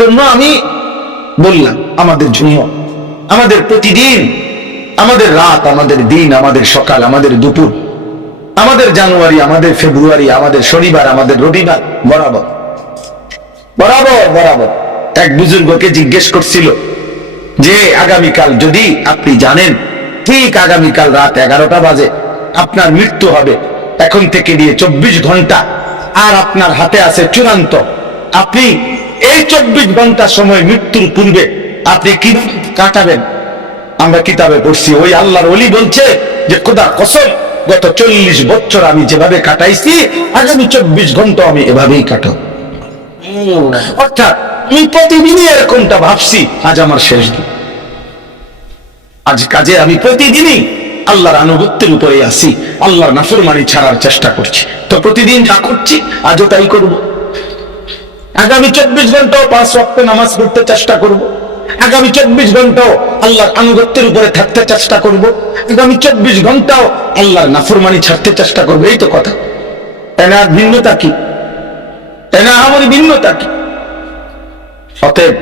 জন্য আমি বললাম আমাদের জন্য, আমাদের প্রতিদিন, আমাদের রাত, আমাদের দিন, আমাদের সকাল, আমাদের দুপুর, আমাদের জানুয়ারি, আমাদের ফেব্রুয়ারি, আমাদের শনিবার, আমাদের রবিবার বরাবর বরাবর বরাবর। এক বুজুর্গকে জিজ্ঞেস করছিল যে আগামীকাল যদি আপনি জানেন ঠিক আগামীকাল রাত 11টা বাজে আপনার মৃত্যু হবে, এখন থেকে নিয়ে 24 ঘন্টা আর আপনার হাতে আছে চূড়ান্ত, আপনি এই 24 ঘন্টা সময় মৃত্যুর পূর্বে আপনি কি কাটাবেন? আমরা কিতাবে পড়ছি ওই আল্লাহর ওলি বলছে যে খোদার কসম গত 40 বছর আমি যেভাবে কাটাইছি আগামী 24 ঘন্টা আমি এভাবেই কাটাবো। অর্থাৎ আমি প্রতিদিনই এরকমটা ভাবছি আজ আমার শেষ দিন, আজ কাজে আমি প্রতিদিনই আল্লাহর আনুগত্যের উপরে আছি, আল্লাহর নাফরমানি ছাড়ার চেষ্টা করছি। তো প্রতিদিন যা করছি আজও তাই করব। আগামী 24 ঘন্টাও 5 ওয়াক্ত নামাজ পড়তে চেষ্টা করব, আগামী 24 ঘন্টাও আল্লাহর আনুগত্যের উপরে থাকতে চেষ্টা করব, আগামী 24 ঘন্টাও আল্লাহর নাফরমানি ছাড়তে চেষ্টা করব। এই তো কথা। এনার ভিন্নতা কি? এনা আমার ভিন্নতা কি? অতএব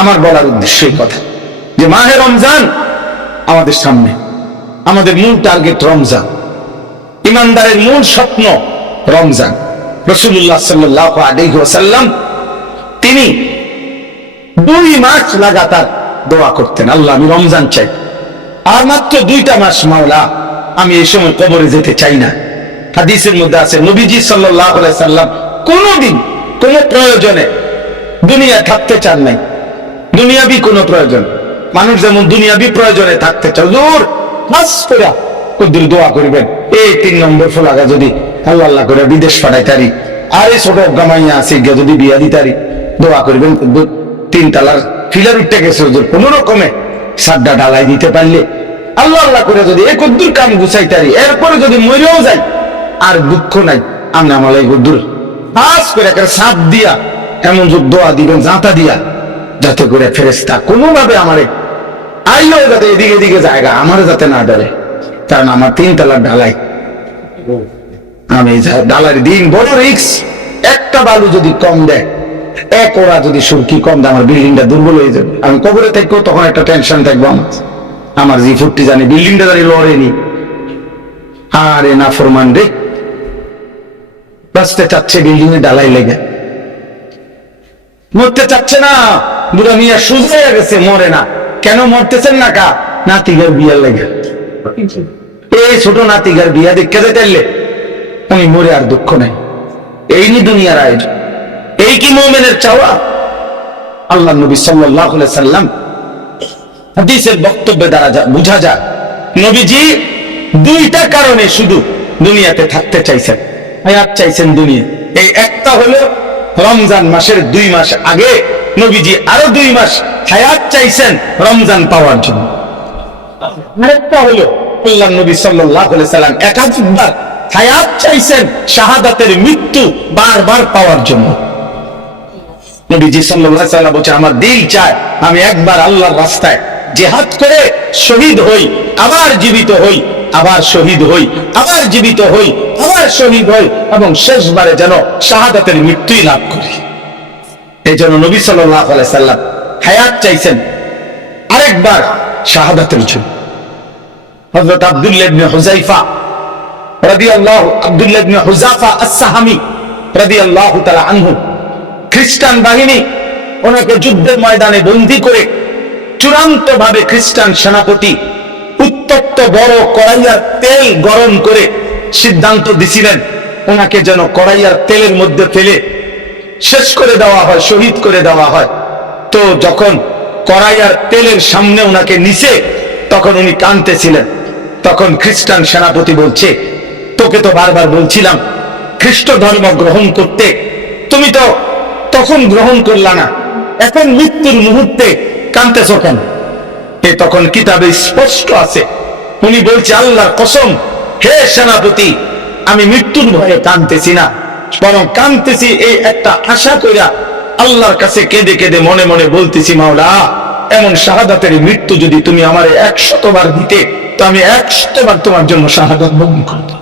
আমার বলার উদ্দেশ্য এই কথা যে মাহে রমজান আমাদের সামনে, আমাদের মূল টার্গেট রমজান, ইমানদারের মূল স্বপ্ন রমজান। রাসূলুল্লাহ সাল্লাল্লাহু আলাইহি ওয়াসাল্লাম তিনি 2 মাস লাগাতার দোয়া করতেন, আল্লাহ আমি রমজান চাই, আর মাত্র 2টা মাস মাওলা আমি এই সময় কবরে যেতে চাই না। হাদিসের মধ্যে আছে নবীজি সাল্লাল্লাহু আলাইহি সাল্লাম কোনদিন কোন প্রয়োজনে দুনিয়া থাকতে চান নাই। দুনিয়াবি কোন প্রয়োজন, মানুষ যেমন দুনিয়াবি প্রয়োজনে থাকতে চায় জোর মাস করে কদ্দুর দোয়া করবেন এই 3 নম্বর ফলাগা যদি আল্লাহ আল্লাহ করে বিদেশ পাঠাইতারি, আর এই ছোট গামাইয়া আছে যদি বিয়া দিতারি, দোয়া করবেন 3 তালার ফিলার উঠতে গেছে কোন রকমে সাড্ডা ঢালাই দিতে পারলে আল্লাহ আল্লাহ করে যদি এই কদ্দুর কাম গুছাইতারি, এরপরে যদি মরেও যাই আর দুঃখ নাই, আমরা আমালাই কদ্দুর বাস করে একটা সাপ দিয়া এমন দোয়া দিবেন জাঁতা দিয়া, যাতে করে ফেরেশতা কোনোভাবে আমারে আইলেও যাতে এদিকে এদিকে জায়গা আমার যাতে না ডরে, কারণ আমার 3 তালার ঢালাই, আমি ঢালার দিন বড় রিস্ক। একটা বালু যদি কম দেয়, এক ওরা যদি সুরকি কম দেয়, আমার বিল্ডিংটা দুর্বল হয়ে যাবে। আমি কবরে থাকবো তখন একটা টেনশন থাকবো আমার জি ফুটটি জানি বিল্ডিংটা জানি লড়েনি। আর এ না ফরমান রে বাঁচতে চাচ্ছে বিল্ডিং এ ঢালাই লেগে, মরতে চাচ্ছে না, বুড়া মিয়া সুস্থ হয়ে গেছে, মরে না। কেন মরতেছেন না? কা নাতিগার বিয়ার লেগে, এই ছোট নাতিগার বিয়া দেখতে চাইলে উনি মরে আর দুঃখ নাই। এই নি দুনিয়ার আয়োজন, এই কি মুমিনের চাওয়া? আল্লাহ নবী সাল্লাল্লাহু আলাইহি সাল্লাম হাদিসের বক্তব্য দ্বারা বোঝা যায় নবীজি 2টা কারণে শুধু দুনিয়াতে থাকতে চাইছেন, হায়াত চাইছেন দুনিয়া। এই একটা হলো রমজান মাসের 2 মাস আগে নবীজি আরো 2 মাস হায়াত চাইছেন রমজান পাওয়ার জন্য। আরেকটা হলো আল্লাহ নবী সাল্লাল্লাহু আলাইহি সাল্লাম একাধিকবার হায়াত চাইছেন শাহাদাতের মৃত্যু বারবার পাওয়ার জন্য। নবীজি সাল্লাল্লাহু আলাইহি সাল্লাম বলেছেন আমার দিল চায় আমি একবার আল্লাহর রাস্তায় জিহাদ করে শহীদ হই, আবার জীবিত হই, আবার শহীদ হই, আবার জীবিত হই, আবার শহীদ হই, এবং শেষবারে যেন শাহাদাতের মৃত্যুই লাভ করি। এই জন্য নবী সাল্লাল্লাহু আলাইহি সাল্লাম হায়াত চাইছেন আরেকবার শাহাদাতের জন্য। হযরত আব্দুল্লাহ ইবনে হুযায়ফা রাদিয়াল্লাহু আব্দুল্লাহ ইবনে হুযাফা আস-সাহামী রাদিয়াল্লাহু তাআলা আনহু, খ্রিস্টান বাহিনী ওনাকে যুদ্ধের ময়দানে বন্দী করে চূড়ান্ত ভাবে খ্রিস্টান সেনাপতি উত্তপ্ত বড় কড়াইয়ার তেল গরম করে সিদ্ধান্ত দিছিলেন ওনাকে যেন কড়াইয়ার তেলের মধ্যে ফেলে শেষ করে দেওয়া হয়, শহীদ করে দেওয়া হয়। তো যখন কড়াইয়ার তেলের সামনে ওনাকে নিচে, তখন উনি কাঁদতেছিলেন। তখন খ্রিস্টান সেনাপতি বলছে তোকে তো বারবার বলছিলাম খ্রিস্ট ধর্ম গ্রহণ করতে, তুমি তো তখন গ্রহণ করলা না, এখন মৃত্যুর মুহূর্তে কাঁদতেছ কেন? তখন কিতাবে স্পষ্ট আছে, উনি বলছে আল্লাহর কসম হে সেনাপতি, আমি মৃত্যুর ভয়ে কাঁদতেছি না, বরং কাঁদতেছি এই একটা আশা কইরা আল্লাহর কাছে কেঁদে কেঁদে মনে মনে বলতেছি মাওলা এমন শাহাদাতের মৃত্যু যদি তুমি আমারে 100 বার দিতে, তো আমি 100 বার তোমার জন্য শাহাদাত বরণ করতাম।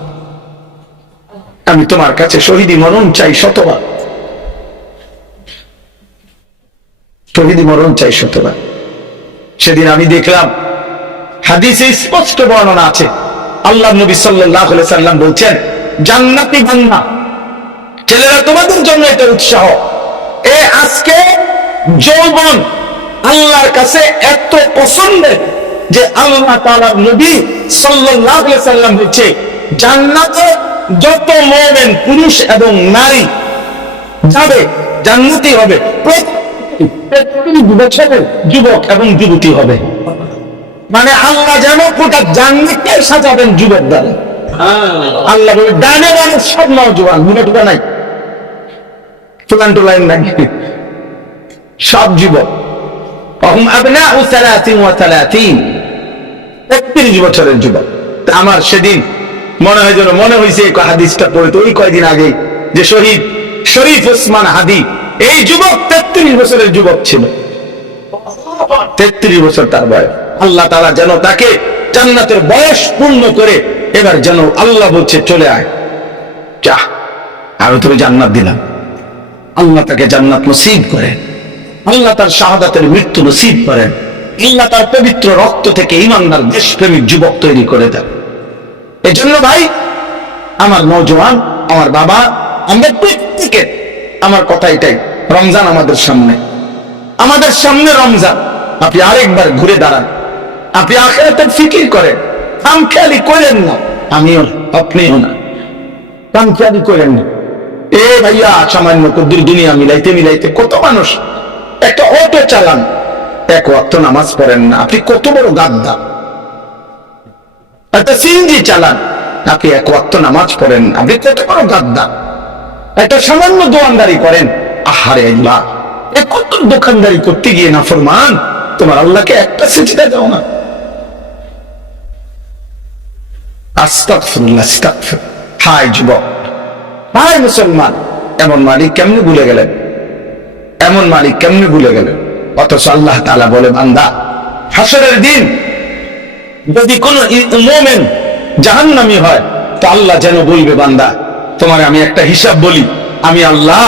আমি তোমার কাছে শহীদি মরণ চাই 100 বার। শহীদ মরণ চাই শতবার। সেদিন আমি দেখলাম হাদিসে স্পষ্ট বর্ণনা আছে, আল্লাহ নবী সাল্লাল্লাহু আলাইহি সাল্লাম বলছেন, জান্নাতি বান্দা ছেলেরা তোমাদের জন্য এটা উৎসাহ, আজকে যৌবন আল্লাহর কাছে এত পছন্দের যে আল্লাহ তাআলা নবী সাল্লাল্লাহু আলাইহি সাল্লাম বলছে, জান্নাতে যত মুমিন পুরুষ এবং নারী যাবে, জান্নাতি হবে, প্রত্যেক বছরের যুবক এবং যুবতী হবে। মানে আল্লাহ যেন গোটা জান্নাতকে সাজাবেন যুবক দ্বারা। আল্লাহ বলে ডানে বামে সব নওজোয়ান, মুখটুকা নাই, চুলান টুলাইন নাই, সব যুবক। 33 বছরের যুবক। আমার সেদিন মনে হয় যেন মনে হয়েছে হাদিসটা পড়ে, তো ওই কয়দিন আগে যে শহীদ শরীফ ওসমান হাদি, এই যুবক 33 বছরের যুবক ছিল, 33 বছর তার বয়স। আল্লাহ তাআলা যেন তাকে জান্নাতের বয়স পূর্ণ করে এবার যেন আল্লাহ বলছে চলে আয়, যা আমি তোকে জান্নাত দিলাম। আল্লাহ তাকে জান্নাত নসিব করেন, আল্লাহ তার শাহাদাতের মৃত্যু নসিব করেন, আল্লাহ তার পবিত্র রক্ত থেকে ঈমানদার দেশপ্রেমিক যুবক তৈরি করে দেন। এজন্য ভাই আমার নওজোয়ান, আমার বাবা, আমরা প্রত্যেকে, আমার কথা এটাই, রমজান আমাদের সামনে রমজান। আপনি আরেকবার ঘুরে দাঁড়ান, আপনি আখিরাতের ফিকির করেন, খামখেয়ালি করেন না, আমিও আপনিও না, খামখেয়ালি করেন না। ভাইয়া সামান্য কদ্দুর দুনিয়া মিলাইতে কত মানুষ একটা অটো চালান, এক ওয়াক্ত নামাজ পড়েন না, আপনি কত বড় গাদ্দা। একটা সিএনজি চালান, আপনি এক ওয়াক্ত নামাজ পড়েন না, আপনি কত বড় গাদ্দা। একটা সামান্য দোকানদারি করেন, আহারে আল্লাহ, কত দোকানদারি করতে গিয়ে না ফরমান, তোমার আল্লাহকে একটা সেজদা দাও না। আস্তাগফিরুল্লাহ, আস্তাগফির। হাই যুবক, হাই মুসলমান, এমন মালিক কেমনে ভুলে গেলেন, এমন মালিক কেমনে ভুলে গেলেন? অথচ আল্লাহ তাআলা বলে, বান্দা হাসরের দিন যদি কোন মুমিন জাহান্নামী হয়, তো আল্লাহ যেন বলবে, বান্দা তোমার আমি একটা হিসাব বলি, আমি আল্লাহ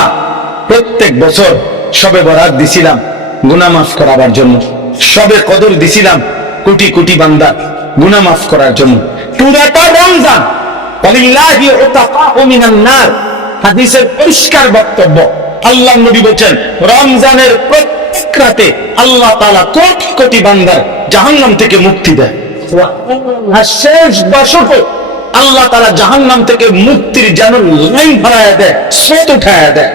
প্রত্যেক বছর শবে বরাত দিছিলাম গুনাহ মাফ করার জন্য, শবে কদর দিছিলাম কোটি কোটি বান্দার গুনাহ মাফ করার জন্য। পুরাটা রমজান ওয়ালিল্লাহি উতাকাউ মিনান নার, হাদিসের পরিষ্কার বক্তব্য। আল্লাহ নবী বলেন, রমজানের প্রত্যেক রাতে আল্লাহ তাআলা কোটি কোটি বান্দার জাহান্নাম থেকে মুক্তি দেয়, আর শেষ দশকে আল্লাহ তাআলা জাহান্নাম থেকে মুক্তির যেন লাইন ভরায়া দেয়, স্রোত উঠায়া দেয়।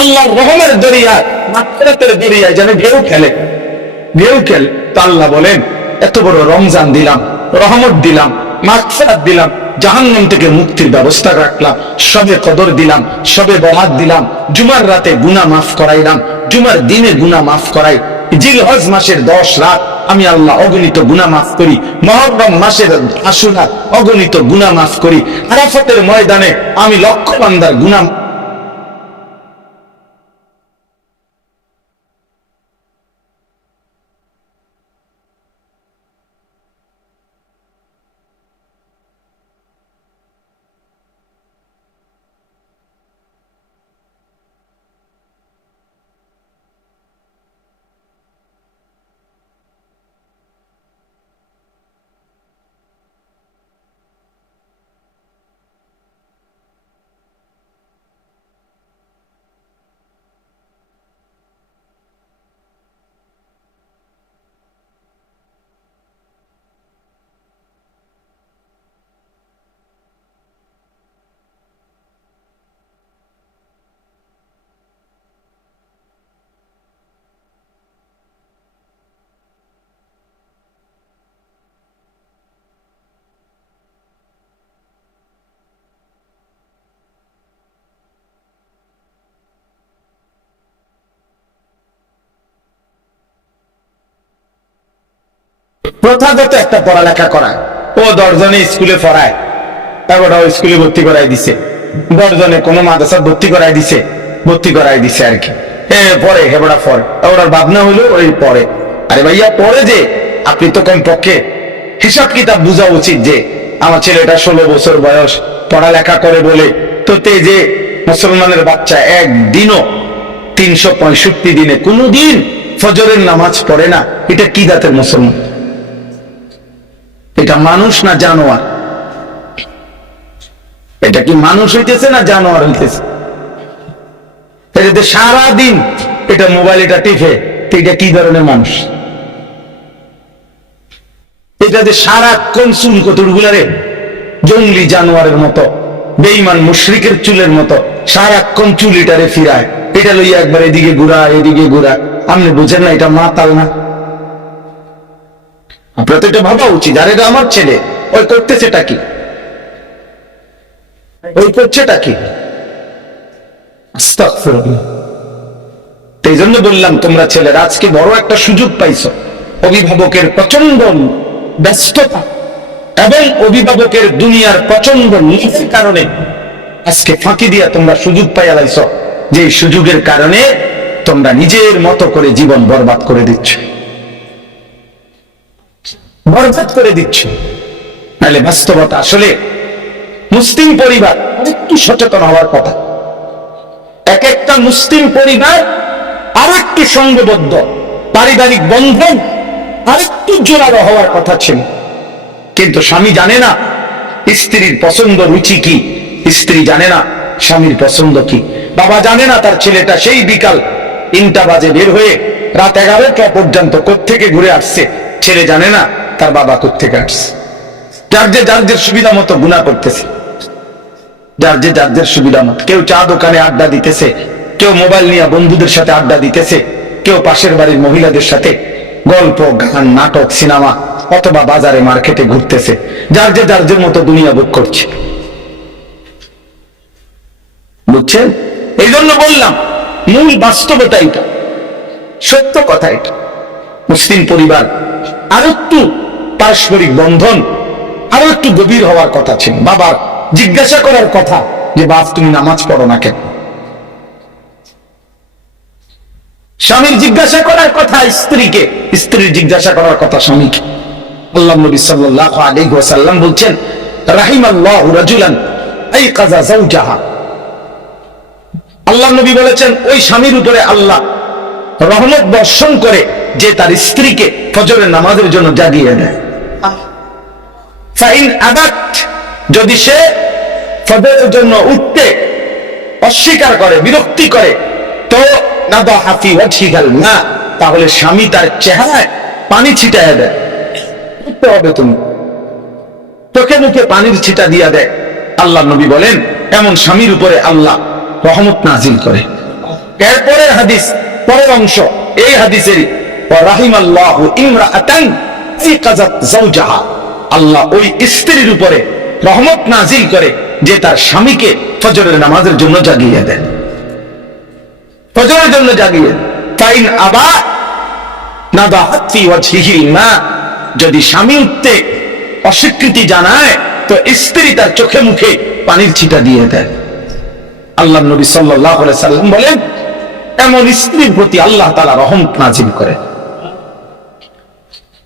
আল্লাহর রহমের দরিয়া, মাগফিরাতের দরিয়ায় যেন ঢেউ খেলে। তো আল্লাহ বলেন, এত বড় রমজান দিলাম, রহমত দিলাম, মাগফিরাত দিলাম, জাহান্নাম থেকে মুক্তির ব্যবস্থা রাখলাম, শবে কদর দিলাম, শবে বরাত দিলাম, জুমার রাতে গুনাহ মাফ করাইলাম, জুমার দিনে গুনাহ মাফ করাই, জিলহজ মাসের 10 রাত আমি আল্লাহ অগণিত গুনাহ মাফ করি, মুহররম মাসের আশুরা অগণিত গুনাহ মাফ করি, আরাফাতের ময়দানে আমি লক্ষ বান্দার গুনাহ। প্রথাগত একটা পড়ালেখা করায়, ও 10 জনে স্কুলে পড়ায়, তারপরে স্কুলে ভর্তি করাই দিছে, 10 জনে কোনো মাদ্রাসা ভর্তি করাই দিছে আর কি। পরে হেবড়া পড়ে, ওর ভাবনা হইলো ওই পড়ে। আরে ভাইয়া পড়ে যে, আপনি তো কমপক্ষে হিসাব কিতাব বুঝা উচিত যে আমার ছেলেটা 16 বছর বয়স, পড়ালেখা করে বলে তো তে যে মুসলমানের বাচ্চা একদিনও 365 দিনে কোনোদিন ফজরের নামাজ পড়ে না, এটা কি জাতের মুসলমান? এটা মানুষ না জানোয়ার? এটা কি মানুষ হইতেছে না জানোয়ার হইতেছে? এটা সারাদিন এটা মোবাইল এটা টিপে, এটা কি ধরনের মানুষ? এটা যে সারাক্ষণ চুল কতগুলারে জঙ্গলি জানোয়ারের মতো, বেঈমান মুশরিকের চুলের মতো সারাক্ষণ চুল এটারে ফিরায়, এটা লইয়া একবার এদিকে ঘুরা এদিকে ঘুরা। আপনি বুঝেন না এটা মাতাল না? আপনার তো এটা ভাবা উচিত, আর এটা আমার ছেলে, ওই করতেছেটা কি, ওই করছেটা কি? আস্তাগফিরুল্লাহ। এই জন্য বললাম তোমরা ছেলেরা আজকে বড় একটা সুযোগ পাইছো। অভিভাবকের প্রচন্ড ব্যস্ততা এবং অভিভাবকের দুনিয়ার প্রচন্ড নিজের কারণে আজকে ফাঁকি দিয়া তোমরা সুযোগ পাইয়া লাইছ, যে সুযোগের কারণে তোমরা নিজের মতো করে জীবন বরবাদ করে দিচ্ছ, বরবাদ করে দিচ্ছ। নাহলে বাস্তবতা আসলে মুসলিম পরিবার আরেকটু সচেতন হওয়ার কথা। এক একটা মুসলিম পরিবার আরেকটু সংঘবদ্ধ, পারিবারিক বন্ধন আরেকটু জোরালো হওয়ার কথা ছিল। কিন্তু স্বামী জানে না স্ত্রীর পছন্দ রুচি কি, স্ত্রী জানে না স্বামীর পছন্দ কি, বাবা জানে না তার ছেলেটা সেই বিকাল 3টা বাজে বের হয়ে রাত 11টা পর্যন্ত কোত্থেকে ঘুরে আসছে, ছেলে জানে না তার বাবা কোত্থেকে আসছে। যার যে সুবিধা মতো গুনাহ করতেছে, যার যে সুবিধা মতো। কেউ চা দোকানে আড্ডা দিতেছে, কেউ মোবাইল নিয়ে বন্ধুদের সাথে আড্ডা দিতেছে, কেউ পাশের বাড়ির মহিলাদের সাথে গল্প গান নাটক সিনেমা অথবা বাজারে মার্কেটে ঘুরতেছে। যার যে মতো দুনিয়া ভোগ করছে। বুঝছেন? এই জন্য বললাম মূল বাস্তবতা এটা, সত্য কথা এটা। মুসলিম পরিবার আরো একটু পারস্পরিক বন্ধন আরো একটু গভীর হওয়ার কথা ছিল। বাবার জিজ্ঞাসা করার কথা যে বাপ তুমি নামাজ পড়ো না কেন? স্বামীর জিজ্ঞাসা করার কথা স্ত্রীকে, স্ত্রীর জিজ্ঞাসা করার কথা স্বামীকে। আল্লাহ নবী সাল্লাল্লাহু আলাইহি ওয়াসাল্লাম বলছেন, রাহিমাল্লাহু রাজুলান আইকাযা যাওজাহা। আল্লাহ নবী বলেছেন ওই স্বামীর উপরে আল্লাহ রহমত বর্ষণ করে যে তার স্ত্রীকে ফজরের নামাজের জন্য জাগিয়ে দেয়। ফাইন আবাত, যদি সে ফজরের জন্য উঠতে অস্বীকার করে, বিরক্তি করে, তো নাদাহা ফি ওয়াজহিল মা, তাহলে স্বামী তার চেহারায় পানি ছিটায় দেয়। উঠতে হবে তুমি, চোখে মুখে পানির ছিটা দিয়া দেয়। আল্লাহ নবী বলেন এমন স্বামীর উপরে আল্লাহ রহমত নাজিল করে। এরপরের হাদিস, পরের অংশ এই হাদিসেরই, ওয়া রাহিমাল্লাহু ইমরাআতান আইকাযাত যাওজাহা। আল্লাহ ওই স্ত্রীর উপরে রহমত নাজিল করে যে তার স্বামীকে ফজরের নামাজের জন্য জাগিয়ে দেয়, ফজরের জন্য জাগিয়ে। ফাইন আবা নাদাহাত ফি ওয়াজহিল মা, যদি স্বামী উঠতে অস্বীকৃতি জানায় তো স্ত্রী তার চোখে মুখে পানির ছিটা দিয়ে দেয়। আল্লাহ নবী সাল্লাল্লাহু আলাইহি সাল্লাম বলেন এমন স্ত্রীর প্রতি আল্লাহ তাআলা রহমত নাজিল করে।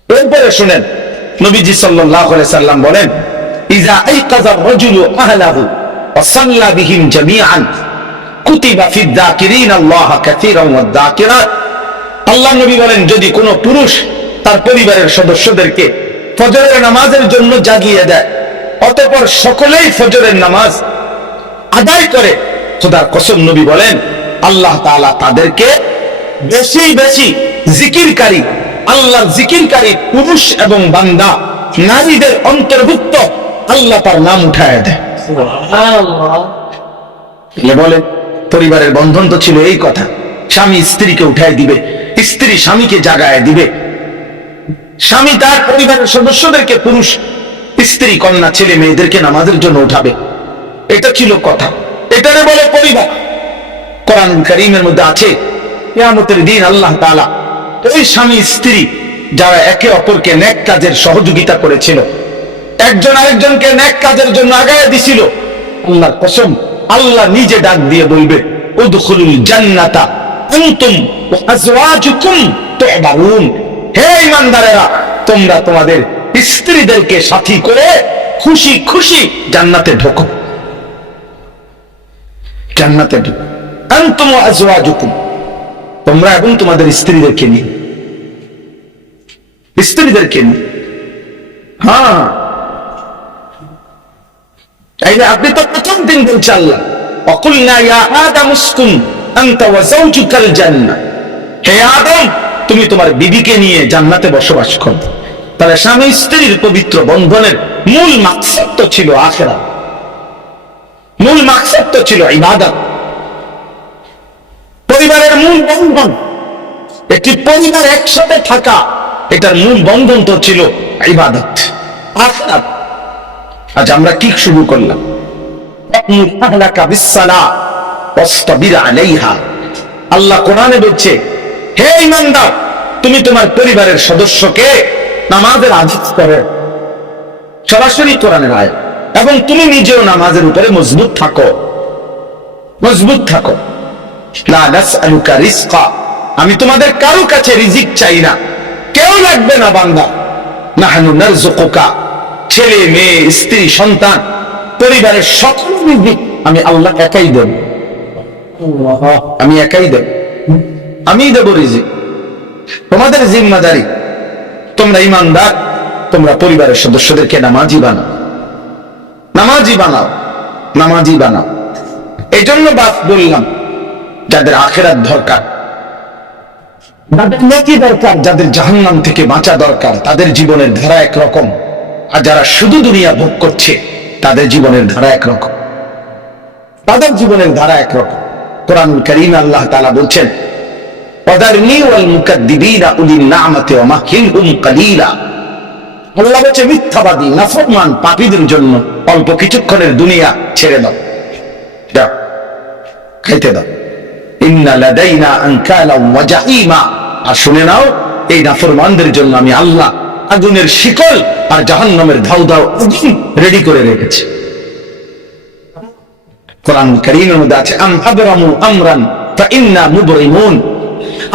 এরপরে শুনেন নবীজি সাল্লাল্লাহু আলাইহি সাল্লাম বলেন, ইযা আইকাযা আর-রাজুলু আহলাহু ওয়া সাল্লা বিহিম জামিআন কুতিবা ফিদ যাকিরিন আল্লাহ কাসীরান ওয়াদ যাকিরাত। আল্লাহ নবী বলেন যদি কোনো পুরুষ তার পরিবারের সদস্যদেরকে ফজরের নামাজের জন্য জাগিয়ে দেয়, অতঃপর সকলেই ফজরের নামাজ আদায় করে, খোদার কসম নবী বলেন আল্লাহ তাআলা তাদেরকে বেশি বেশি জিকিরকারী, আল্লাহর জিকিরকারী পুরুষ এবং বান্দা নারীদের অন্তর্ভুক্ত আল্লাহ তার নাম উঠায় দেয়। সুবহানাল্লাহ। বলে পরিবারের বন্ধন তো ছিল এই কথা, স্বামী স্ত্রীকে উঠায় দিবে, স্ত্রী স্বামীকে জাগায় দিবে, স্বামী তার পরিবারের সদস্যদেরকে, পুরুষ স্ত্রী কন্যা ছেলে মেয়েদেরকে নামাজের জন্য উঠাবে। এটা ছিল কথা, এটারে বলে পরিবার। কোরআনুল কারীমের মধ্যে আছে কিয়ামতের দিন আল্লাহ তাআলা ওই স্বামী স্ত্রী যারা একে অপরকে নেক কাজের সহযোগিতা করেছিল, একজন আরেকজনকে নেক কাজের জন্য আগায় দিছিল, আল্লাহর কসম আল্লাহ নিজে ডাক দিয়ে বলবে উদখুলুল জান্নাতা আনতুম ওয়া আজওয়াজুকুম তুহবারুন। হে ঈমানদারেরা, তোমরা তোমাদের স্ত্রীদেরকে সাথী করে খুশি খুশি জান্নাতে ঢোকো, জান্নাতে ঢোকো। আনতুম ওয়া আজওয়াজুকুম, তোমরা এবং তোমাদের স্ত্রীদেরকে নিয়ে, স্ত্রীদেরকে নিয়ে। হ্যাঁ, আপনি তো প্রথম দিন বলছে আল্লাহ, অকুলনা ইয়া আদম উসকুন আনতা ওয়া যাওজুকাল জান্নাহ, হে আদম তুমি তোমার বিবিকে নিয়ে জান্নাতে বসবাস করো। তাহলে স্বামী স্ত্রীর পবিত্র বন্ধনের মূল মাকসাদ তো ছিল আখিরাত, মূল মাকসাদ তো ছিল ইবাদত। পরিবারের মূল বন্ধন, একটি পরিবার একসাথে থাকা, এটার মূল বন্ধন তো ছিল ইবাদত, আখিরাত। আজ আমরা কি শুরু করলাম? আল্লাহ কোরআনে বলছে, হে ঈমানদার তুমি তোমার পরিবারের সদস্যকে নামাজের আদেশ করো, সরাসরি কোরআনের আয়াত। এবং তুমি নিজেও নামাজের উপরে মজবুত থাকো, মজবুত থাকো। লা নাসআলুকা রিজকা, আমি তোমাদের কারো কাছে রিজিক চাই না, কেউ লাগবে না বান্দা। নাহনু নারযুকুকা, ছেলে মেয়ে স্ত্রী সন্তান পরিবারের সকল রিজিক আমি আল্লাহ একাই দেব, আমি একাই দেব, আমি দেব রিজিক। তোমাদের জিম্মাদারি, তোমরা ঈমানদার, তোমরা পরিবারের সদস্যদেরকে নামাজি বানাও, নামাজি বানাও, নামাজি বানাও। এই জন্য বাপ বললাম, যাদের আখিরাত দরকার, যাদের নেকি দরকার, যাদের জাহান্নাম থেকে বাঁচা দরকার, তাদের জীবনের ধারা একরকম। আর যারা শুধু দুনিয়া ভোগ করছে, তাদের জীবনের ধারা একরকম, তাদের জীবনের ধারা একরকম। কোরআনুল কারীমে আল্লাহ তাআলা বলছেন, ওয়াদারনি ওয়াল মুকাদ্দিবিনা উলিন নি'মাতি ওয়া মাহিলহুম কালিলা। আল্লাহ বলছে মিথ্যাবাদী নাফরমান পাপীদের জন্য অল্প কিছুক্ষণের দুনিয়া ছেড়ে দাও, দাও খাইতে দাও। ইন্না লাদাইনা আনকালা ওয়া জাহিমা, আর শুনে নাও এই নাফরমানদের জন্য আমি আল্লাহ আগুনের শিকল আর জাহান্নামের ধাউ ধাউ আগুন রেডি করে রেখেছি। কোরআন কারীমের মধ্যে আছে, আম আবরামু আমরান ফাইন্না মুবরিমুন।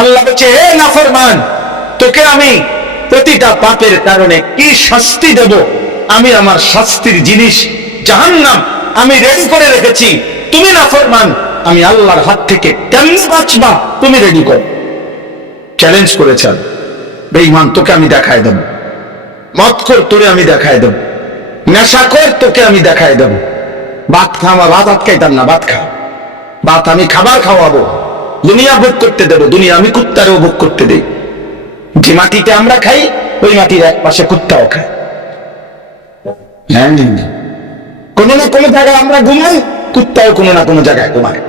আল্লাহ বলছে, হে নাফরমান, তোকে আমি প্রতিটা পাপের কারণে কি শাস্তি দেব, আমি আমার শাস্তির জিনিস জাহান্নাম আমি রেডি করে রেখেছি। তুমি নাফরমান, আমি আল্লাহর হাত থেকে কেমনে বাঁচবা তুমি রেডি করো। চ্যালেঞ্জ করেছেন, বেঈমান তোকে আমি দেখায় দেব, মদখোর তোরে আমি দেখায় দেব, নেশাখোর তোকে আমি দেখায় দেব। ভাত খাওয়া, ভাত আটকাইতাম না, ভাত খা, ভাত আমি খাবার খাওয়াবো, দুনিয়া ভোগ করতে দেবো, দুনিয়া আমি কুত্তারেও ভোগ করতে দেই। যে মাটিতে আমরা খাই, ওই মাটির এক পাশে কুত্তাও খায়। কোনো না কোনো জায়গায় আমরা ঘুমাই, কুত্তাও কোনো না কোনো জায়গায় ঘুমায়।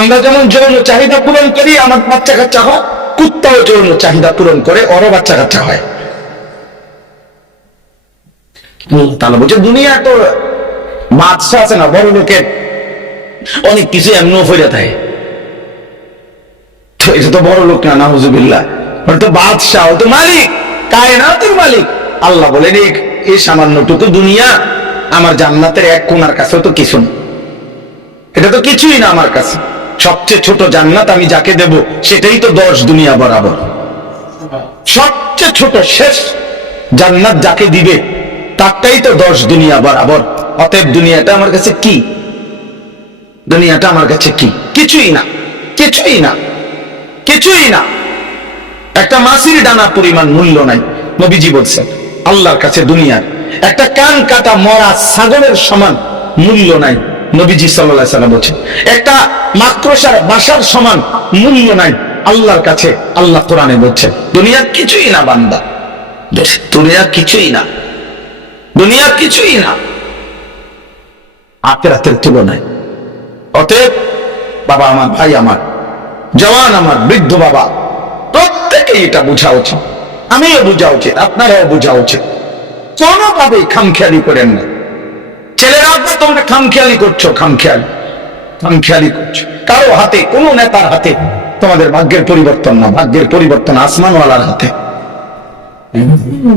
আমরা যেমন যৌন চাহিদা পূরণ করি, আমার বাচ্চা কাচ্চা হয়, কুত্তাও যৌন চাহিদা পূরণ করে, ওরও বাচ্চা কাচ্চা হয়। তাহলে বলছে দুনিয়া তো বাদশা আছে না, বড় লোকের অনেক কিছু এমনও ফিরে থাকে, এটা তো বড় লোক না, নাউজুবিল্লাহ, ওটা তো বাদশাহ, ও তো মালিক, কায়নাতের মালিক। আল্লাহ বলেন এই সামান্যটুকু দুনিয়া আমার জান্নাতের এক কোণার কাছেও তো কিছু না, এটা তো কিছুই না আমার কাছে। সবচেয়ে ছোট জান্নাত আমি যাকে দেব, সেটাই তো 10 দুনিয়া বরাবর। সবচেয়ে ছোট শেষ জান্নাত যাকে দিবে, তারটাই তো 10 দুনিয়া বরাবর। অতএব দুনিয়াটা আমার কাছে কি? দুনিয়াটা আমার কাছে কি? কিছুই না, কিছুই না, কিছুই না। একটা মাছির ডানা পরিমাণ মূল্য নাই। নবীজি বলছেন, আল্লাহর কাছে দুনিয়ার একটা কান কাটা মরা ছাগলের সমান মূল্য নাই। নবীজি সাল্লাল্লাহু আলাইহি ওয়াসাল্লাম বলছেন, একটা মাকড়সার বাসার সমান মূল্য নাই আল্লাহর কাছে। আল্লাহ কোরআনে বলছেন, দুনিয়া কিছুই না বান্দা, দুনিয়া কিছুই না, দুনিয়া কিছুই না আখিরাতের তুলনায়। অতএব বাবা আমার, ভাই আমার, জওয়ান আমার, বৃদ্ধ বাবা, প্রত্যেকেই এটা বোঝা উচিত, আমিও বোঝা উচিত, আপনারাও বোঝা উচিত। কোনোভাবেই খামখেয়ালি করেন না। ছেলেরা তোমরা খামখেয়ালি করছো, খামখেয়ালি করছো কারো হাতে, কোন নেতার হাতে তোমাদের ভাগ্যের পরিবর্তন না। ভাগ্যের পরিবর্তন আসমানওয়ালার হাতে।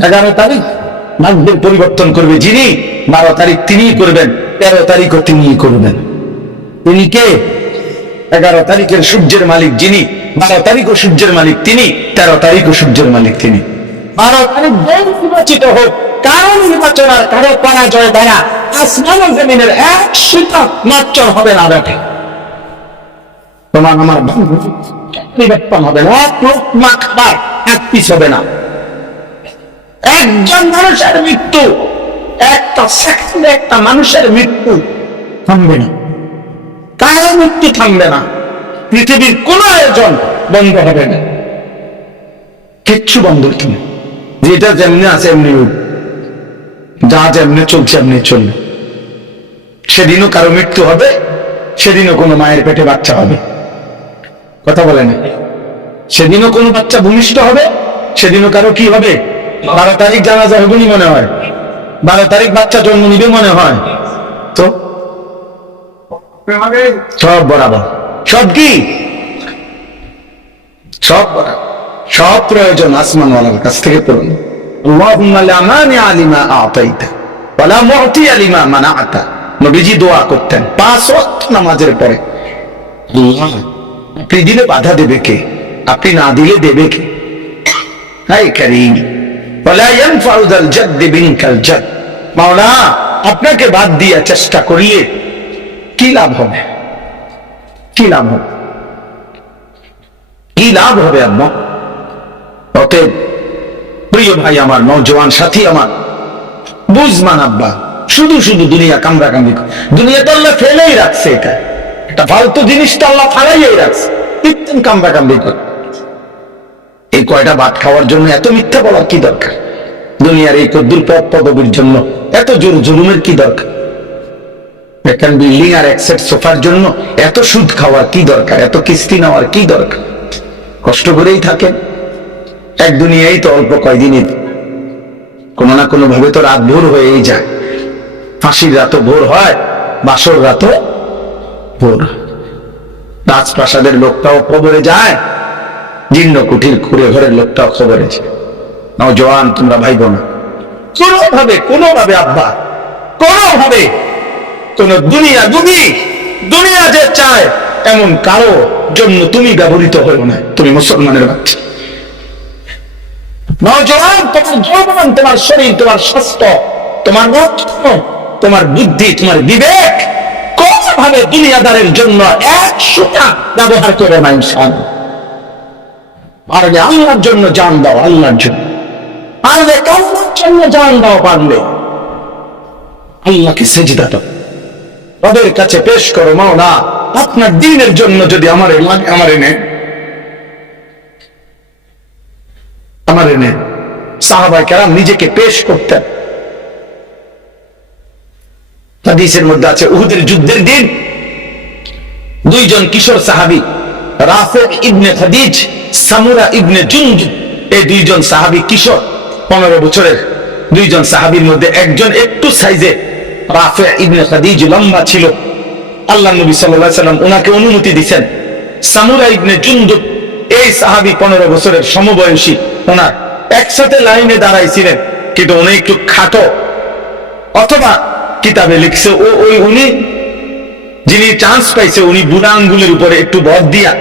11 তারিখ ভাগ্যের পরিবর্তন করবে যিনি, 12 তারিখ তিনিই করবেন, 13 তারিখও তিনিই করবেন। তিনি কে? 11 তারিখের সূর্যের মালিক যিনি, 12 তারিখও সূর্যের মালিক তিনি, 13 তারিখও সূর্যের মালিক তিনি। 12 তারিখ নির্বাচিত হোক, কারো নির্বাচন আর কারো পরাজয় দ্বারা আসমান ও জমিনের এক সুতা নাচর হবে না। দেখে তোমার আমার পরিবর্তন হবে না, এক লোকমা খাবার এক পিস হবে না। একজন মানুষের মৃত্যু, একটা সেকেন্ডে একটা মানুষের মৃত্যু থামবে না, কারো মৃত্যু থামবে না, পৃথিবীর কোন আয়োজন বন্ধ হবে না, কিচ্ছু বন্ধ হবে না। যেটা যেমনি আছে এমনি যা যেমনি চলছে এমনি চলবে। সেদিনও কারো মৃত্যু হবে, সেদিনও কোনো মায়ের পেটে বাচ্চা হবে, কথা বলে না। সেদিনও কোনো বাচ্চা ভূমিষ্ঠ হবে, সেদিনও কারো কি হবে, 12 তারিখ জানাজা হবে মনে হয়, 12 তারিখ বাচ্চা জন্ম নিবে মনে হয়। তো সব বরাবর, সব কি, সব বরাবর, সব প্রয়োজন আসমানওয়ালার কাছ থেকে পূরণ। আল্লাহুম্মা লা মানিআ লিমা আ'তাইতা ওয়া লা মু'তিয়া লিমা মানা'তা। নবীজি দোয়া করতেন 5 ওয়াক্ত নামাজের পরে, আল্লাহ আপনি দিলে বাধা দেবে কে, আপনি না দিলে দেবে কে। হায় কারীম ওয়ালা ইয়ানফাউ যাল জাদ্দি বিনকাল জাদ। মাওলা আপনাকে বাদ দিয়ে চেষ্টা করিয়ে কি লাভ হবে, কি লাভ হবে, কি লাভ হবে আম্মা। অতএব প্রিয় ভাই আমার, নওজোয়ান সাথী আমার, বুঝমান আব্বা, শুধু শুধু দুনিয়া কামরা কামড়ি, দুনিয়া তো আল্লাহ ফেলেই রাখছে, এটা একটা ফালতু জিনিসটা আল্লাহ ফালাইয়াই রাখছে, কীর্তন কামরা কামড়ি করে। এই কয়টা ভাত খাওয়ার জন্য এত মিথ্যা বলার কি দরকার, দুনিয়ার এই কদ্দুর পদ পদবীর জন্য এত জোর জুলুমের কি দরকার, একটা বিল্ডিং আর এক সেট সোফার জন্য এত সুদ খাওয়ার কি দরকার, এত কিস্তি নেওয়ার কি দরকার। কষ্ট করেই থাকেন, এক দুনিয়াই তো অল্প কয়দিনই, কোনো না কোনো ভাবে তো রাত ভোর হয়েই যায়। ফাঁসির রাতও ভোর হয়, বাসর রাতও ভোর। রাজপ্রাসাদের লোকটাও খবরে যায়, জীর্ণ কুটির খুঁড়ে ঘরের লোকটাও খবরে যায়। নওজোয়ান তোমরা ভাইবো না, কোনোভাবে আব্বা, কোনোভাবে কোন দুনিয়া যে চায় এমন কারো জন্য তুমি ব্যবহৃত হইও না। তুমি মুসলমানের বাচ্চা, নওজোয়ান, তোমার যৌবন, তোমার শরীর, তোমার স্বাস্থ্য, তোমার রক্ত, তোমার বুদ্ধি, তোমার বিবেক কোনোভাবে দুনিয়াদারের জন্য 100টা ব্যবহার করে না। ইনশাআল্লাহ পারলে আল্লাহর জন্য জান দাও, আল্লাহর জন্য পারলে কাউর জন্য জান দাও, পারলে আল্লাহকে সেজদা দাও, রবের কাছে পেশ করো, মাওলা আপনার দ্বীনের জন্য যদি আমার এনে সাহাবায়ে কেরাম নিজেকে পেশ করতেন। হাদিসের মধ্যে আছে উহুদের যুদ্ধের দিন দুইজন কিশোর সাহাবী, রাফি ইবনে খাদিজ, সামুরা ইবনে জুনদুব, এই দুইজন সাহাবী কিশোর, 15 বছরের দুইজন সাহাবীর মধ্যে একজন একটু সাইজে, রাফি ইবনে খাদিজ লম্বা ছিল, আল্লাহ নবী সাল্লাল্লাহু আলাইহি সাল্লাম ওনাকে অনুমতি দিয়েছেন। সামুরা ইবনে জুনদুব এই সাহাবী 15 বছরের সমবয়সী, ওনার একসাথে লাইনে দাঁড়াইছিলেন, কিন্তু উনি একটু খাটো, অথবা কিতাবে লিখছে উনি যিনি চান্স পাইছে উনি বুড়া আঙ্গুলের উপরে একটু ভর দিয়া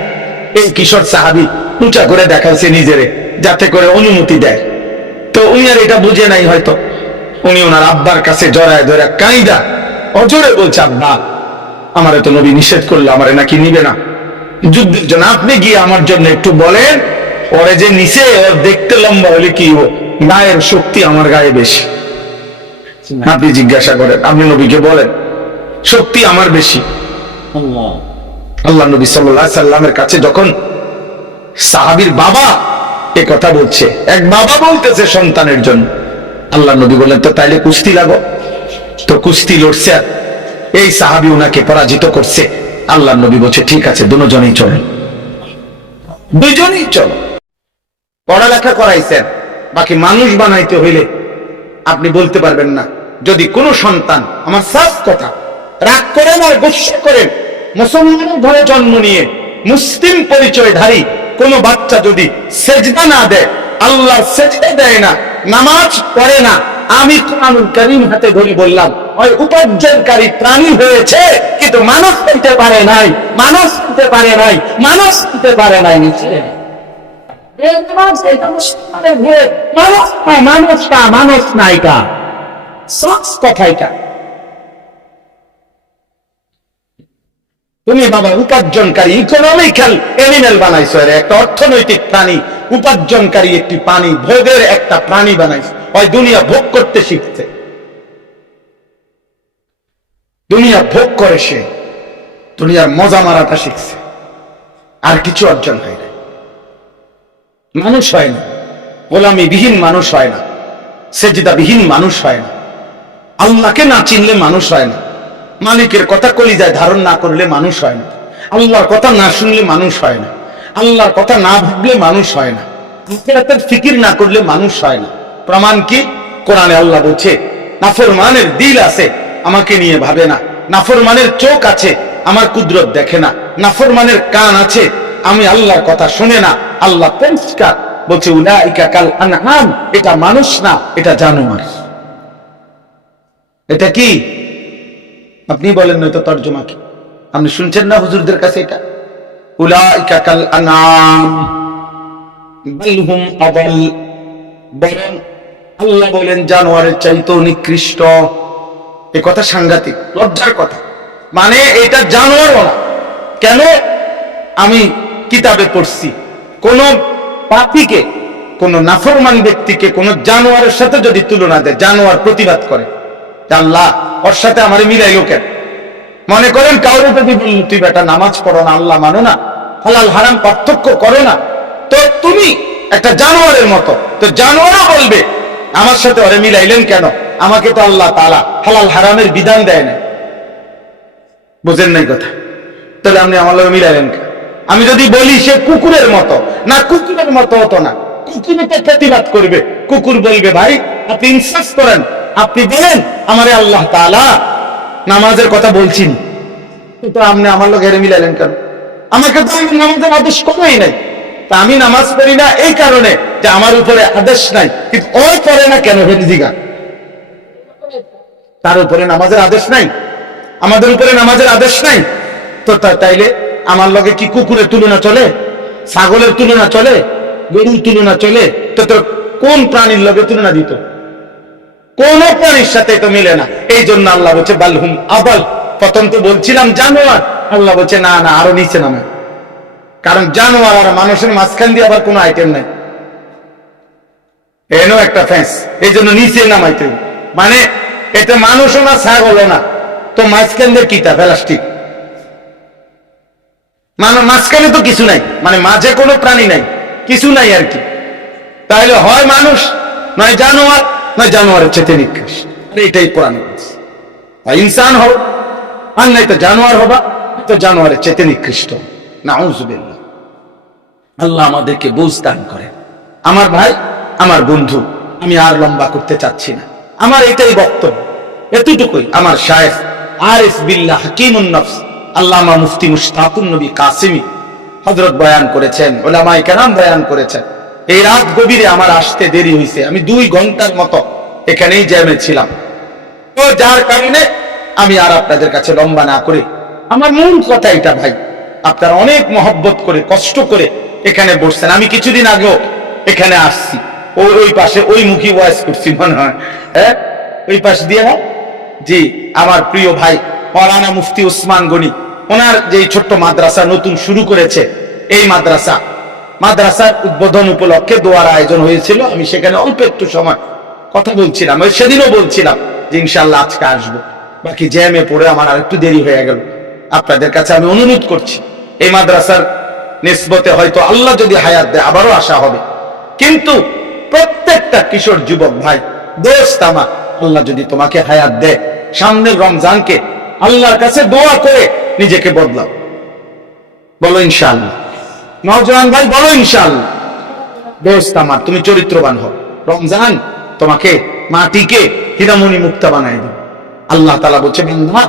এই কিশোর সাহাবী উঁচা করে দেখাইছে নিজেরে, যাতে করে অনুমতি দেয়। তো উনি আর এটা বুঝে নাই হয়তো, উনি ওনার আব্বার কাছে জড়ায় ধরে কাইদা অজরে বলছে, আব্বা আমারে তো নবী নিষেধ করলো, আমারে নাকি নিবে না যুদ্ধের জন্য, আপনি গিয়ে আমার জন্য একটু বলেন, ওরে যে নিচে ওর দেখতে লম্বা হলে কি গায়ের শক্তি আমার গায়ে বেশি, আপনি জিজ্ঞাসা করেন, আপনি নবীকে বলেন শক্তি আমার বেশি। আল্লাহ নবী সাল্লাল্লাহু আলাইহি সাল্লামের কাছে যখন সাহাবীর বাবা এ কথা বলছে, এক বাবা বলতেছে সন্তানের জন্য, আল্লাহ নবী বলেন তো তাইলে কুস্তি লাগো। তো কুস্তি লড়ছে, এই সাহাবী ওনাকে পরাজিত করছে। আল্লাহ নবী বলছে ঠিক আছে, দুজনেই চলো, দুজনেই চলো। পড়ালেখা করাইছেন, বাকি মানুষ বানাইতে হইলে আপনি বলতে পারবেন না। যদি কোন সন্তান, আমার সাফ কথা, রাগ করেন আর গুসা করেন, মুসলমান ঘরে জন্ম নিয়ে মুসলিম পরিচয়ধারী কোন বাচ্চা যদি সেজদা না দেয়, আল্লাহ সেজদা দেয় না, নামাজ পড়ে না, আমি কোরআনুল কারীম হাতে ধরে বললাম ওই উপার্জনকারী প্রাণী হয়েছে, কিন্তু মানুষ হতে পারে নাই, মানুষ হতে পারে নাই, মানুষ হতে পারে নাই। নিচে মানুষ নাইকা কথাইটা। তুমি বাবা উপার্জনকারী ইকোনমিক্যাল এনিম্যাল বানাইছো, এর একটা অর্থনৈতিক প্রাণী, উপার্জনকারী একটি প্রাণী, ভোগের একটা প্রাণী বানাইছো। ওই দুনিয়া ভোগ করতে শিখছে, দুনিয়া ভোগ করে, সে দুনিয়ার মজা মারাটা শিখছে, আর কিছু অর্জন হয় না। মানুষ হয় না, গোলামিবিহীন মানুষ হয় না, সেজদাবিহীন মানুষ হয় না, আল্লাহকে না চিনলে মানুষ হয় না, মালিকের কথা কলিজায় ধারণ না করলে মানুষ হয় না, আল্লাহর কথা না শুনলে মানুষ হয় না, আল্লাহর কথা না ভাবলে মানুষ হয় না, আখিরাতের ফিকির না করলে মানুষ হয় না। প্রমাণ কি? কোরআনে আল্লাহ বলছে, নাফরমানের দিল আছে, আমাকে নিয়ে ভাবে না, নাফরমানের চোখ আছে, আমার কুদরত দেখে না, নাফরমানের কান আছে, আমি আল্লাহর কথা শুনে না। আল্লাহ পরিষ্কার বলছে, উলাইকা কাল আনআম, এটা মানুষ না, এটা জানোয়ার। এটা কি? আপনি বলেন নয়তো তর্জমা কি? আপনি শুনছেন না হুজুরদের কাছে? এটা উলাইকা কাল আনআম বাল হুম আদাল, বরং আল্লাহ বলেন জানোয়ারের চাইতেও নিকৃষ্ট। এ কথা সাংঘাতিক, লজ্জার কথা। মানে এটা জানোয়ারও না। কেন? আমি কিতাবে পড়ছি, কোন পাপীকে, কোন নাফরমান ব্যক্তিকে কোন জানোয়ারের সাথে যদি তুলনা দেয়, জানোয়ার প্রতিবাদ করে, আল্লাহ ওর সাথে আমার মিলাইলো কেন? মনে করেন কাউরে যদি বলল, তুই বেটা নামাজ পড়ো না, আল্লাহ মানো না, হালাল হারাম পার্থক্য করো না, তো তুমি একটা জানোয়ারের মতো। তো জানোয়ারও বলবে, আমার সাথে ওরে মিলাইলেন কেন? আমাকে তো আল্লাহ তাআলা হালাল হারামের বিধান দেয় না। বুঝেন নাই কথা? তাহলে আপনি আমার লগে মিলাইলেন কেন? আমি যদি বলি সে কুকুরের মতো, না কুকুরের মতো হতো না, কুকুর তো প্রতিবাদ করবে। কুকুর বলবে, ভাই আপনি ইনসাফ করেন, আপনি বলেন আমারে আল্লাহ তাআলা নামাজের কথা বলছেন, তো আপনি আমার লগে এর মিলাইলেন কেন? আমাকে তো নামাজের আদেশ করেই নাই। তা আমি নামাজ পড়ি না এই কারণে যে আমার উপরে আদেশ নাই, কিন্তু ও পড়ে না কেন? ভেদিগা তার উপরে নামাজের আদেশ নাই, আমাদের উপরে নামাজের আদেশ নাই, তো তাইলে আমার লগে কি কুকুরের তুলনা চলে? ছাগলের তুলনা চলে? গরুর তুলনা চলে? তো তোর কোন প্রাণীর লগে তুলনা দিত? কোন প্রাণীর সাথে তো মিলে না। এই জন্য আল্লাহ বলছে বালহুম আবাল। প্রথম তো বলছিলাম জানোয়ার, আল্লাহ বলছে না না, আরো নিচে নামে। কারণ জানোয়ার আর মানুষের মাঝখান দিয়ে আবার কোনো আইটেম নাই, এনো একটা ফেন্স, এই জন্য নিচে নামাইতে। মানে এটা মানুষও না, ছাগলও না, তো মাঝখান দিয়ে কিটা প্লাস্টিক, মানে মাঝখানে তো কিছু নাই, মানে মাঝে কোনো প্রাণী নাই, কিছু নাই আর কি। তাহলে হয় মানুষ, নয় জানোয়ার, নয় জানোয়ারের চেয়ে নিকৃষ্ট। এটাই কোরআনে বলছে, ইনসান হও আর নাই তো জানোয়ার হবা, তো জানোয়ারের চেয়ে নিকৃষ্ট। নাউযুবিল্লাহ। আল্লাহ আমাদেরকে বুঝ দান করেন। আমার ভাই, আমার বন্ধু, আমি আর লম্বা করতে চাচ্ছি না, আমার এটাই বক্তব্য, এতটুকুই। আমার শায়েখ আরিফ বিল্লাহ হাকিমুন নফস আল্লামা মুফতি মুশতাকুন নবী কাসিমি হযরত বয়ান করেছেন, উলামায়ে কেরাম বয়ান করেছেন। এই রাত গভীরে আমার আসতে দেরি হয়েছে, আমি 2 ঘন্টার মতো এখানেই জ্যামে ছিলাম, তো যার কারণে আমি আর আপনাদের কাছে লম্বা না করে, আমার মূল কথা এটা ভাই, আপনারা অনেক মহব্বত করে কষ্ট করে এখানে বসছেন। আমি কিছুদিন আগেও এখানে আসছি, ওই পাশে ওই মুখী ওয়াজ করছি মনে হয়, হ্যাঁ ওই পাশ দিয়ে। জি, আমার প্রিয় ভাই মাওলানা মুফতি উসমান গনি, ওনার যে ছোট্ট মাদ্রাসা নতুন শুরু করেছে, এই মাদ্রাসার উদ্বোধন উপলক্ষে দোয়ার আয়োজন হয়েছিল। আমি সেখানে অল্প একটু সময় কথা বলছিলাম, ওই সেদিনও বলছিলাম যে ইনশাআল্লাহ আজকে আসবো, বাকি জ্যামে পড়ে আমার আর একটু দেরি হয়ে গেল। আপনাদের কাছে আমি অনুরোধ করছি, এই মাদ্রাসার নিসবতে হয়তো আল্লাহ যদি হায়াত দেয় আবারও আসা হবে, কিন্তু প্রত্যেকটা কিশোর যুবক ভাই, দোস্ত আমার, আল্লাহ যদি তোমাকে হায়াত দেয়, সামনের রমজানকে আল্লাহর কাছে দোয়া করে নিজেকে বদলাও, বলো ইনশাআল্লাহ। নওজওয়ান ভাই বলো ইনশাআল্লাহ। দোস্ত আমার, তুমি চরিত্রবান হও, রমজান তোমাকে মাটিকে হীরামণি মুক্তা বানায় দিবে। আল্লাহ তাআলা বলছে, বান্দা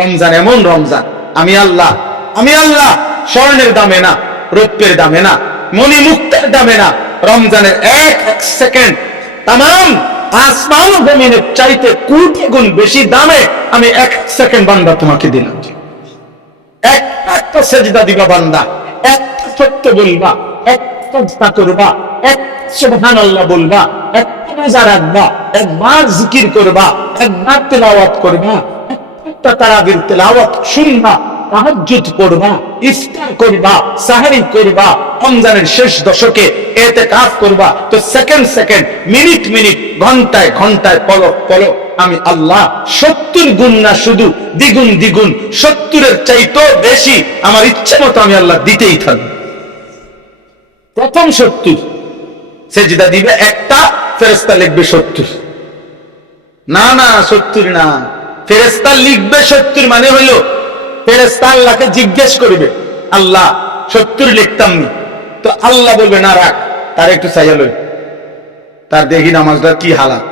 রমজান এমন রমজান, আমি আল্লাহ স্বর্ণের দামে না, রৌপ্যের দামে না, মণি মুক্তার দামে না, রমজানের এক সেকেন্ড তামাম আসমান ও জমিনের চাইতে কোটি গুণ বেশি দামে আমি 1 সেকেন্ড বান্দা তোমাকে দিলাম। একটা সেজদা দিবা বান্দা, একটা সত্য বলবা, একটা দোয়া করবা, এক সুবহানাল্লাহ বলবা, একটা রোজা রাখবা, একবার জিকির করবা, একবার তেলাওয়াত করবা, একটা তারাবির তেলাওয়াত শুনবা, তাহাজ্জুদ পড়বা, ইফতার করবা, সাহরি করবা, রমজানের শেষ দশকে ইতিকাফ করবা, তো সেকেন্ড সেকেন্ড, মিনিট মিনিট, ঘন্টায় ঘন্টায়, পলক পলক আমি আল্লাহ 70 গুণ না, শুধু দ্বিগুণ দ্বিগুণ, 70-এর চাইতেও বেশি আমার ইচ্ছে মতো আমি আল্লাহ দিতেই থাকবো। প্রথম 70 সেজদা দিবে একটা, ফেরেশতা লিখবে 70। না না 70 না, ফেরেশতা লিখবে 70 মানে হইলো ফেরেশতা আল্লাহকে জিজ্ঞেস করবে, আল্লাহ 70 লিখতাম নি, তো আল্লাহ বলবে না রাখ, তার একটু চাইয়া লই, তার দেখি নামাজটা কি হালাত,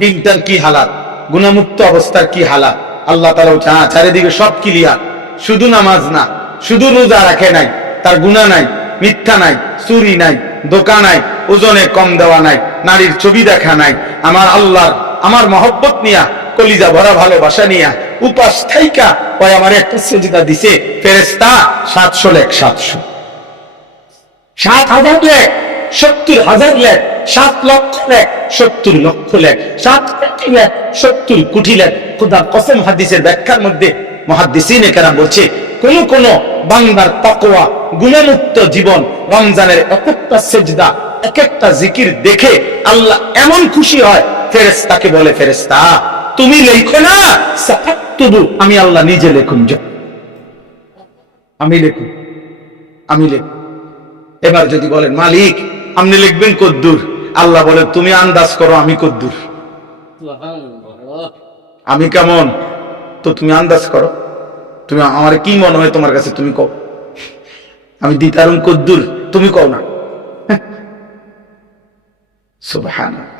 দিনটার কি হালাত, গুনাহমুক্ত অবস্থার কি হালাত। আল্লাহ তাআলা চারিদিকে সব ক্লিয়ার, শুধু নামাজ না, শুধু রোজা রাখে নাই, তার গুনাহ নাই, মিথ্যা নাই, চুরি নাই, ধোঁকা নাই, ওজনে কম দেওয়া নাই, নারীর ছবি দেখা নাই, আমার আল্লাহর আমার মহব্বত নিয়া, কলিজা ভরা ভালোবাসা নিয়া উপাস থাইকা ওই আমার একটা সেজদা দিছে, ফেরেশতা 700 লেখ, 700, 7,000 লেখ, 70,000 লেখ, 7 লক্ষ লেখ, 70 লক্ষ লেখ, 7 কোটি লেখ, 70 কোটি লেখ। খোদার কসম, হাদিসের ব্যাখ্যার মধ্যে মুহাদ্দিসিনে কেরাম বলছে, কোন কোন বান্দার তাকওয়া, গুনাহমুক্ত জীবন, রমজানের এক একটা সেজদা, এক একটা জিকির দেখে আল্লাহ এমন খুশি হয়, ফেরেশতাকে বলে, ফেরেশতা তুমি লেখো না, সাকাতুবু, আমি আল্লাহ নিজে লেখুন, আমি লেখুন, আমি লেখুন। এবার যদি বলেন মালিক আপনি লিখবেন কদ্দুর, আল্লাহ বলে তুমি আন্দাজ করো আমি কদ্দুর, আমি কেমন, তো তুমি আন্দাজ করো, তুমি আমার কি মনে হয় তোমার কাছে, তুমি কও, আমি দিতারুম কদ্দুর, তুমি কও না। সুবহানাল্লাহ।